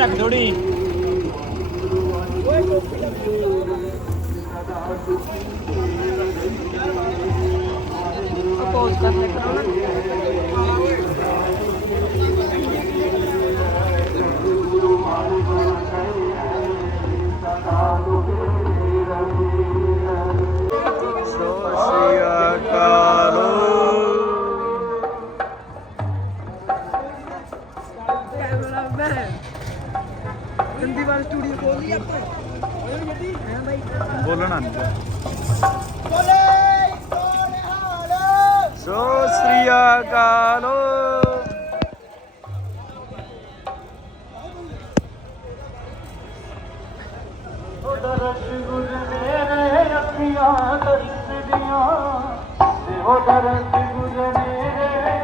ਟੱਕ ਥੋੜੀ ਪੋਜ਼ ਕਰ ਲੈ ਕਰੋ ਨਾ। ਅਕਾਲ ਉਹ ਦਰਸ ਗੁਰ ਮੇਰੇ ਅੱਖੀਆਂ ਤਰਸਦੀਆਂ ਤੇ ਉਹ ਦਰਸ ਗੁਰ ਮੇਰੇ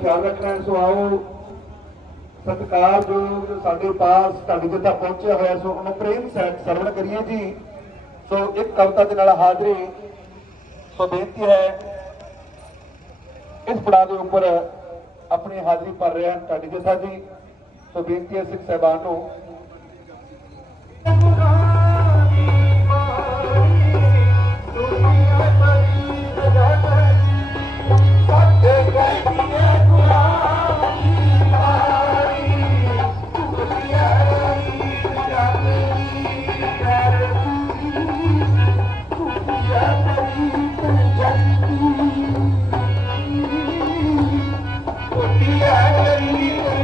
ਖਿਆਲ ਰੱਖਣਾ ਸੋ ਆਓ ਸਤਿਕਾਰਯੋਗ ਸਾਡੇ ਪਾਸ ਤੁਹਾਡੇ ਜਿੱਦਾਂ ਪਹੁੰਚਿਆ ਹੋਇਆ ਸੋ ਉਹਨੂੰ ਪ੍ਰੇਮ ਸਰਵਣ ਕਰੀਏ ਜੀ ਸੋ ਇੱਕ ਕਵਿਤਾ ਦੇ ਨਾਲ ਹਾਜ਼ਰੀ, ਸੋ ਬੇਨਤੀ ਹੈ, ਇਸ ਪੜਾਅ ਦੇ ਉੱਪਰ ਆਪਣੀ ਹਾਜ਼ਰੀ ਭਰ ਰਹੇ ਹਨ ਢੱਡ ਜਸਾ ਜੀ। ਸੋ ਬੇਨਤੀ ਹੈ ਸਿੱਖ ਸਹਿਬਾਨ ਨੂੰ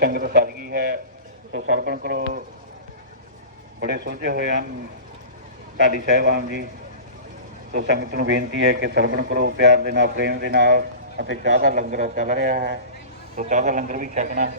ਸੰਗਤ ਸਾਦਗੀ ਹੈ, ਸੋ ਸਰਪਣ ਕਰੋ। ਬੜੇ ਸੋਝੇ ਹੋਏ ਹਨ ਢਾਡੀ ਸਾਹਿਬਾਨ ਜੀ। ਸੋ ਸੰਗਤ ਨੂੰ ਬੇਨਤੀ ਹੈ ਕਿ ਸਰਪਣ ਕਰੋ, ਪਿਆਰ ਦੇ ਨਾਲ, ਪ੍ਰੇਮ ਦੇ ਨਾਲ ਅਤੇ ਚਾਹ ਦਾ ਲੰਗਰ ਚੱਲ ਰਿਹਾ ਹੈ। ਸੋ ਚਾਹ ਦਾ ਲੰਗਰ ਵੀ ਛਕਣਾ।